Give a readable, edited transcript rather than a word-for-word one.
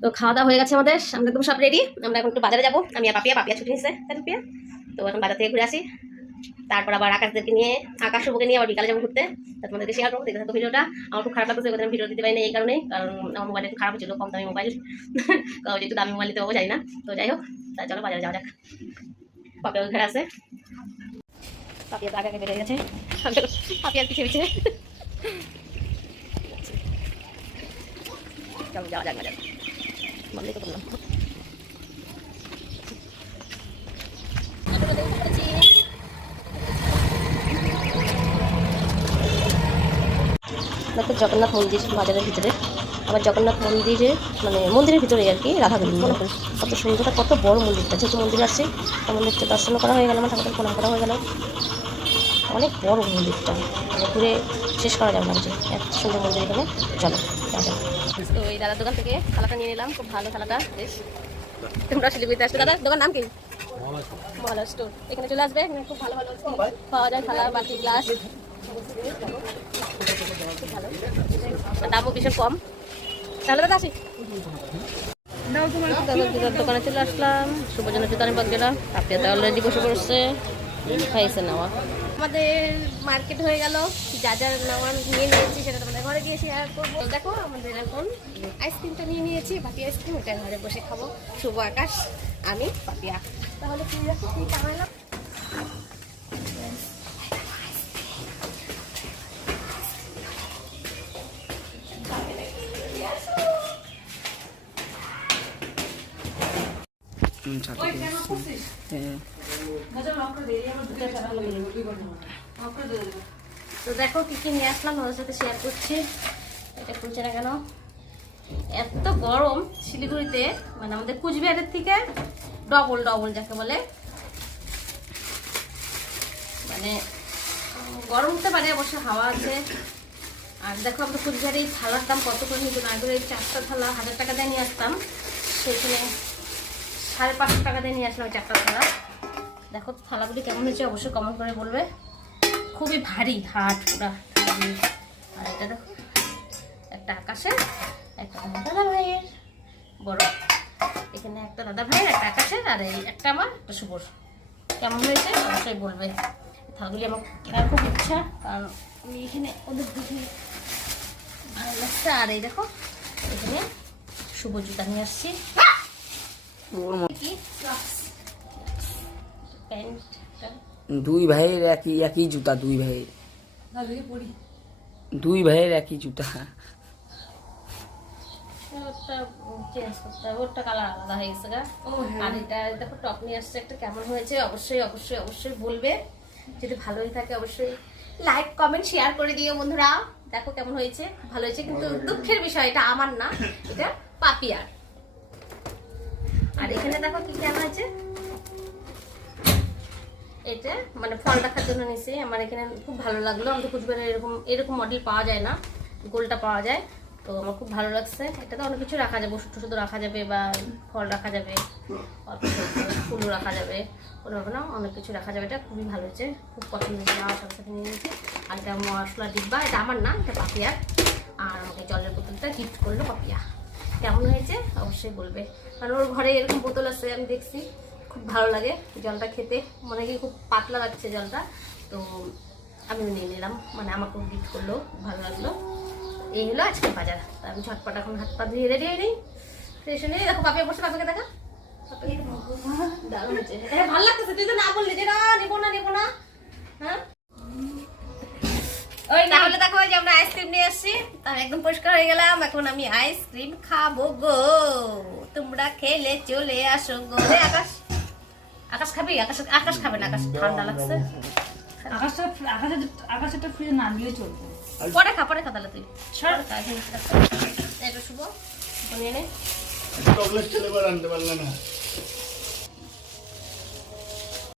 তো খাওয়া দাওয়া হয়ে গেছে আমাদের, আমরা একদম সব রেডি। আমরা এখন একটু বাজারে যাবো, আমি আর পাপিয়া ছুটি নিচ্ছে তাই পাপিয়া। তো এখন বাজার থেকে ঘুরে আসি, তারপর আবার আকাশদেরকে নিয়ে, আকাশ শুভকে নিয়ে আবার বিকালে যাবো ঘুরতে। তোমাদেরকে শেয়ার করবো, দেখতে থাকো ভিডিওটা। আমার খুব খারাপ লাগছে, ভিডিও দিতে পারি না এই কারণেই, কারণ আমার মোবাইল একটু খারাপ ছিল, কম দামি মোবাইল, কারণ একটু দামি মোবাইল দিতে পারবো যাই না। তো যাই হোক, তাই চলো বাজারে যাওয়া যাক। পাপিয়া ঘরে আছে, পাপিয়া তো আগে আগে বেড়ে গেছে, পাপিয়ার পিছিয়ে পিছিয়ে চলো যাওয়া যাক বাজারে। বন্ধই তো করলাম। জগন্নাথ মন্দির বাজারের ভিতরে, আবার জগন্নাথ মন্দিরে মানে মন্দিরের ভিতরে আর কি, রাধাগোবিন্দ কত সুন্দর, কত বড় মন্দিরটা। যেহেতু মন্দির আসছে, মন্দিরটা দর্শন করা হয়ে গেল, আমার ঠাকুরকে প্রণাম করা হয়ে গেল। অনেক বড় মন্দিরটা, মানে ঘুরে শেষ করা যাবে না, যে এত সুন্দর মন্দির এখানে। চলো যাওয়া যাক। তো এই দাদার দোকান থেকে থালাটা নিয়ে নিলাম, খুব ভালো থালাটা, বেশ। তোমরা শিলিগুড়িতে আসছো, দাদার দোকান নাম কি? মহালয়া স্টোর। এখানে চলে আসবে, এখানে খুব ভালো ভালো পাওয়া যায় থালা, বাটি, গ্লাস, দামও ভীষণ কম। তাহলে দাদা আসি, জুতার দোকানে চলে আসলাম, শুভজনের জুতা নিয়ে গেলাম। পাপিয়াতে অলরেডি বসে পড়ছে, খাইছে নেওয়া। আমাদের মার্কেট হয়ে গেল, যা যা নেওয়ার নিয়ে নিয়েছি সেটা তোমাদের ঘরে গিয়ে শেয়ার করবো। দেখো আমাদের এখন আইসক্রিমটা নিয়ে নিয়েছি, পাপিয়া আইসক্রিম, ওটা ঘরে বসে খাবো, শুভ, আকাশ, আমি, পাপিয়া। তাহলে কি দেখো কি কামাইলাম। তো দেখো কি কি নিয়ে আসলাম, ওদের সাথে শেয়ার করছি। এটা খুলছে না কেন? এত গরম শিলিগুড়িতে, মানে আমাদের কুচবিহারের থেকে ডবল ডবল যাকে বলে, মানে গরম হতে পারে, অবশ্য হাওয়া আছে। আর দেখো আমরা কুচবিহারে এই থালার দাম কত করে নিত না, আগে এই 4টা থালা 1000 টাকা দিয়ে নিয়ে আসতাম, সেখানে 550 টাকা দিয়ে নিয়ে আসলাম 4টা থালা। দেখো থালাগুলি কেমন হয়েছে অবশ্যই কমেন্ট করে বলবে। খুবই ভারী, হাট পুরা। আর এটা দেখো একটা আকাশের, একটা দাদা ভাইয়ের বড়, এখানে একটা দাদা ভাইয়ের, একটা আকাশের, আর এই একটা আমার, একটা শুভর। কেমন হয়েছে অবশ্যই বলবে। থালাগুলি আমার কেনার খুব ইচ্ছা, কারণ আমি এখানে ওদের দেখে ভালো লাগছে। আর এই দেখো এখানে শুভ জুতা নিয়ে আসছি, দুই ভাইয়ের একই জুতা, দুই ভাইয়ের একই জুতা। ওরটা কালার আলাদা হয়ে গেছে গা। আর এটা দেখো টপ নিয়ে আসছে একটা, কেমন হয়েছে অবশ্যই অবশ্যই অবশ্যই বলবে। যদি ভালোই থাকে অবশ্যই লাইক কমেন্ট শেয়ার করে দিও বন্ধুরা। দেখো কেমন হয়েছে, ভালো হয়েছে, কিন্তু দুঃখের বিষয় এটা আমার না, এটা পাপিয়ার। আর এখানে দেখো কি কেমন হয়েছে, এটা মানে ফল রাখার জন্য নিছি। আমার এখানে খুব ভালো লাগলো, আমাদের কুচবিহারে এরকম মডেল পাওয়া যায় না, গোলটা পাওয়া যায়, তো আমার খুব ভালো লাগছে। এটাতে অনেক কিছু রাখা যাবে, ওষুধ টষুধ রাখা যাবে, বা ফল রাখা যাবে, ফুলও রাখা যাবে, কোনো না অনেক কিছু রাখা যাবে। এটা খুবই ভালো হয়েছে, খুব পছন্দ হয়েছে, আমার সাথে সাথে নিয়ে নিয়েছি। আর এটা মশলা ডিব্বা, এটা আমার না, এটা পাপিয়ার। আর আমাকে জলের বোতলটা গিফট করলো পাপিয়া। কেমন হয়েছে অবশ্যই বলবে, কারণ ওর ঘরে এরকম বোতল আছে, আমি দেখছি, খুব ভালো লাগে জলটা খেতে, মনে কি খুব পাতলা লাগছে জলটা, তো আমিও নিয়ে নিলাম, মানে আমাকেও গিফট করলো, ভালো লাগলো। এই হলো আজকে বাজার। আমি ঝটপট এখন হাত পা ধুয়ে রেডি হয়ে নিই, ফ্রেশ হয়ে দেখো পাপিয়া বসে, পাপিয়াকে দেখা দারুণ হচ্ছে, ভালো লাগতেছে। তুই তো না বললি যে না নেবো না, হ্যাঁ ওই তাহলে দেখো যে আমরা আইসক্রিম নিয়ে আসছি, তার একদম পরিষ্কার হয়ে গেলাম। এখন আমি আইসক্রিম খাবো গো, তোমরা খেলে চলে আসো গো। আকাশ খাবি? আকাশ খাবে না, আকাশ ঠান্ডা লাগছে। আকাশটা ফ্রিজে না দিলে চলবে, পরে খা তাহলে তুই এটা শুভ নিয়ে নে। চকলেট ছেলে আনতে পারলে না।